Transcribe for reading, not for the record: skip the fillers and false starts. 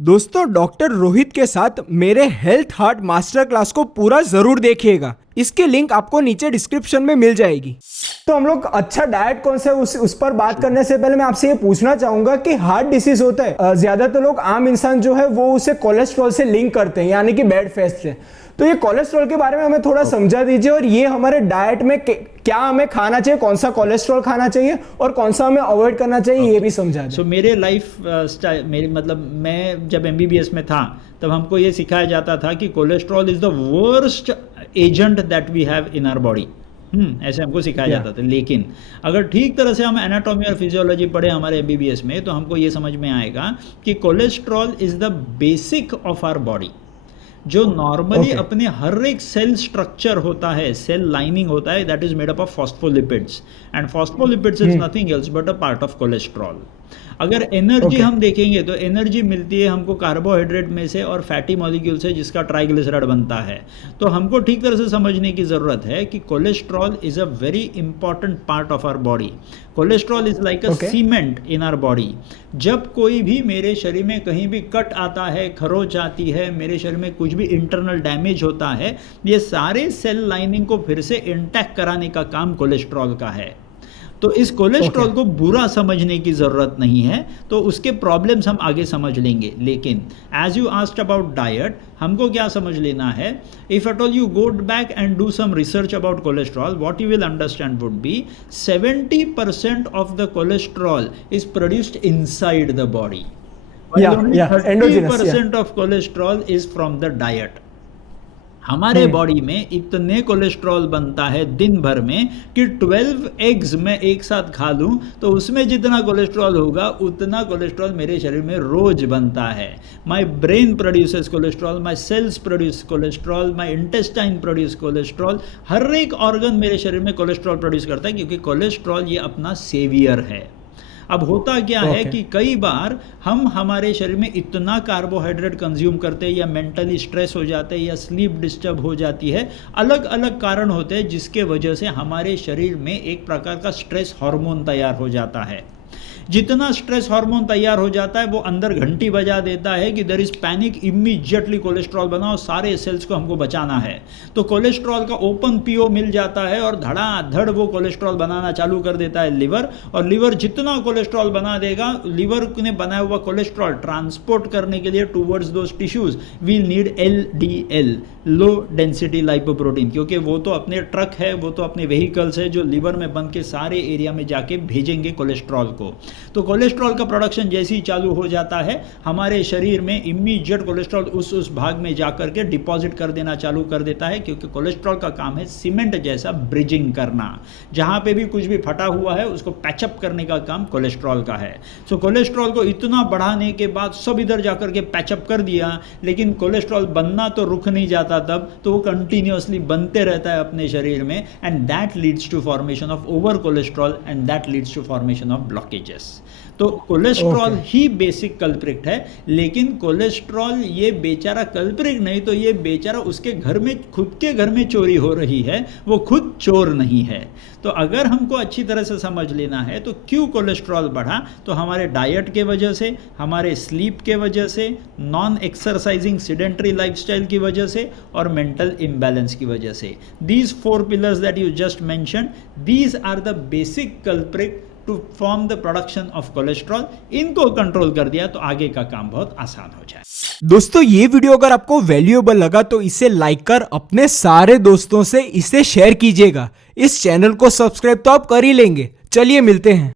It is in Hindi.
दोस्तों डॉक्टर रोहित के साथ मेरे हेल्थ हार्ट मास्टर क्लास को पूरा जरूर देखिएगा। इसकी लिंक आपको नीचे डिस्क्रिप्शन में मिल जाएगी। तो हम लोग अच्छा डाइट कौन सा है उस पर बात करने से पहले मैं आपसे ये पूछना चाहूंगा कि हार्ट डिसीज होता है, ज्यादातर लोग आम इंसान जो है वो उसे कोलेस्ट्रॉल से लिंक करते हैं, यानी कि बैड फैट से। तो ये कोलेस्ट्रॉल के बारे में हमें थोड़ा समझा दीजिए, और ये हमारे डाइट में क्या हमें खाना चाहिए, कौन सा कोलेस्ट्रॉल खाना चाहिए और कौन सा हमें अवॉइड करना चाहिए, ये भी समझा दें। मेरे लाइफ स्टाइल मैं जब MBBS में था तब हमको ये सिखाया जाता था कि cholesterol is the worst agent that we have in our body. ऐसे हमको सिखाया जाता था। लेकिन अगर ठीक तरह से हम एनाटॉमी और फिजियोलॉजी पढ़े हमारे MBBS में तो हमको ये समझ में आएगा कि cholesterol is the basic of our body. जो नॉर्मली अपने हर एक सेल स्ट्रक्चर होता है, सेल लाइनिंग होता है, that is made up of phospholipids, and phospholipids is nothing else but a part of cholesterol. अगर एनर्जी हम देखेंगे तो एनर्जी मिलती है हमको कार्बोहाइड्रेट में से और फैटी मॉलिक्यूल से, जिसका ट्राइग्लिसराइड बनता है। तो हमको ठीक तरह से समझने की ज़रूरत है कि cholesterol is a very important part of our body. Cholesterol is like a cement in our body. जब कोई भी मेरे शरीर में कहीं भी कट आता है, खरोच आती है, मेरे शरीर में कुछ भी इंटरनल डैमेज होता है, ये सारे सेल लाइनिंग को फिर से इंटैक्ट कराने का काम कोलेस्ट्रॉल का है। तो इस कोलेस्ट्रॉल को बुरा समझने की ज़रूरत नहीं है, तो उसके प्रॉब्लम्स हम आगे समझ लेंगे। लेकिन as you asked about diet, हमको क्या समझ लेना है, if at all you go back and do some research about cholesterol, what you will understand would be 70% of the cholesterol is produced inside the body, only 30% of cholesterol is from the diet. हमारे बॉडी में इतने कोलेस्ट्रॉल बनता है दिन भर में कि 12 एग्स मैं एक साथ खा लूं तो उसमें जितना कोलेस्ट्रॉल होगा उतना कोलेस्ट्रॉल मेरे शरीर में रोज बनता है। My brain produces cholesterol, my cells produce cholesterol, my intestine produce cholesterol. हर एक ऑर्गन मेरे शरीर में कोलेस्ट्रॉल प्रोड्यूस करता है, क्योंकि कोलेस्ट्रॉल ये अपना सेवियर है। अब होता क्या है कि कई बार हम हमारे शरीर में इतना कार्बोहाइड्रेट कंज्यूम करते हैं, या मेंटली स्ट्रेस हो जाते हैं, या स्लीप डिस्टर्ब हो जाती है, अलग अलग कारण होते हैं जिसके वजह से हमारे शरीर में एक प्रकार का स्ट्रेस हार्मोन तैयार हो जाता है। जितना स्ट्रेस हार्मोन तैयार हो जाता है वो अंदर घंटी बजा देता है कि there is panic, immediately cholesterol बनाओ, सारे सेल्स को हमको बचाना है। तो कोलेस्ट्रॉल का ओपन पीओ मिल जाता है और धड़ाधड़ वो कोलेस्ट्रॉल बनाना चालू कर देता है लिवर, और लिवर जितना कोलेस्ट्रॉल बना देगा, लिवर ने बनाया हुआ कोलेस्ट्रॉल ट्रांसपोर्ट करने के लिए towards those tissues we need LDL, low density lipoprotein, क्योंकि वो तो अपने ट्रक है, वो तो अपने व्हीकल्स है जो लिवर में बन के सारे एरिया में जाके भेजेंगे कोलेस्ट्रॉल को। तो कोलेस्ट्रॉल का प्रोडक्शन जैसे ही चालू हो जाता है हमारे शरीर में इमीडिएट कोलेस्ट्रॉल उस भाग में जाकर के डिपॉजिट कर देना चालू कर देता है, क्योंकि कोलेस्ट्रॉल का काम है सीमेंट जैसा ब्रिजिंग करना। जहां पे भी कुछ भी फटा हुआ है उसको पैचअप करने का काम कोलेस्ट्रॉल का है। सो कोलेस्ट्रॉल को इतना बढ़ाने के बाद सब इधर जाकर के पैचअप कर दिया, लेकिन कोलेस्ट्रॉल बनना तो रुक नहीं जाता तब, तो वो कंटिन्यूअसली बनते रहता है अपने शरीर में, and that leads to formation of over cholesterol, and that leads to formation of blockages. तो कोलेस्ट्रॉल ही बेसिक कल्प्रिट है, लेकिन कोलेस्ट्रॉल ये बेचारा कल्प्रिट नहीं, तो ये बेचारा उसके घर में, खुद के घर में चोरी हो रही है, वो खुद चोर नहीं है। तो अगर हमको अच्छी तरह से समझ लेना है तो क्यों कोलेस्ट्रॉल बढ़ा, तो हमारे डाइट के वजह से, हमारे स्लीप के वजह से, नॉन एक्सरसाइजिंग सिडेंटरी लाइफस्टाइल की वजह से, और मेंटल इम्बैलेंस की वजह से। These 4 pillars that you just mention, these are the basic culprit to form the production of cholesterol. इनको कंट्रोल कर दिया तो आगे का काम बहुत आसान हो जाए। दोस्तों ये वीडियो अगर आपको वैल्यूएबल लगा तो इसे लाइक कर अपने सारे दोस्तों से इसे शेयर कीजिएगा। इस चैनल को सब्सक्राइब तो आप कर ही लेंगे। चलिए मिलते हैं।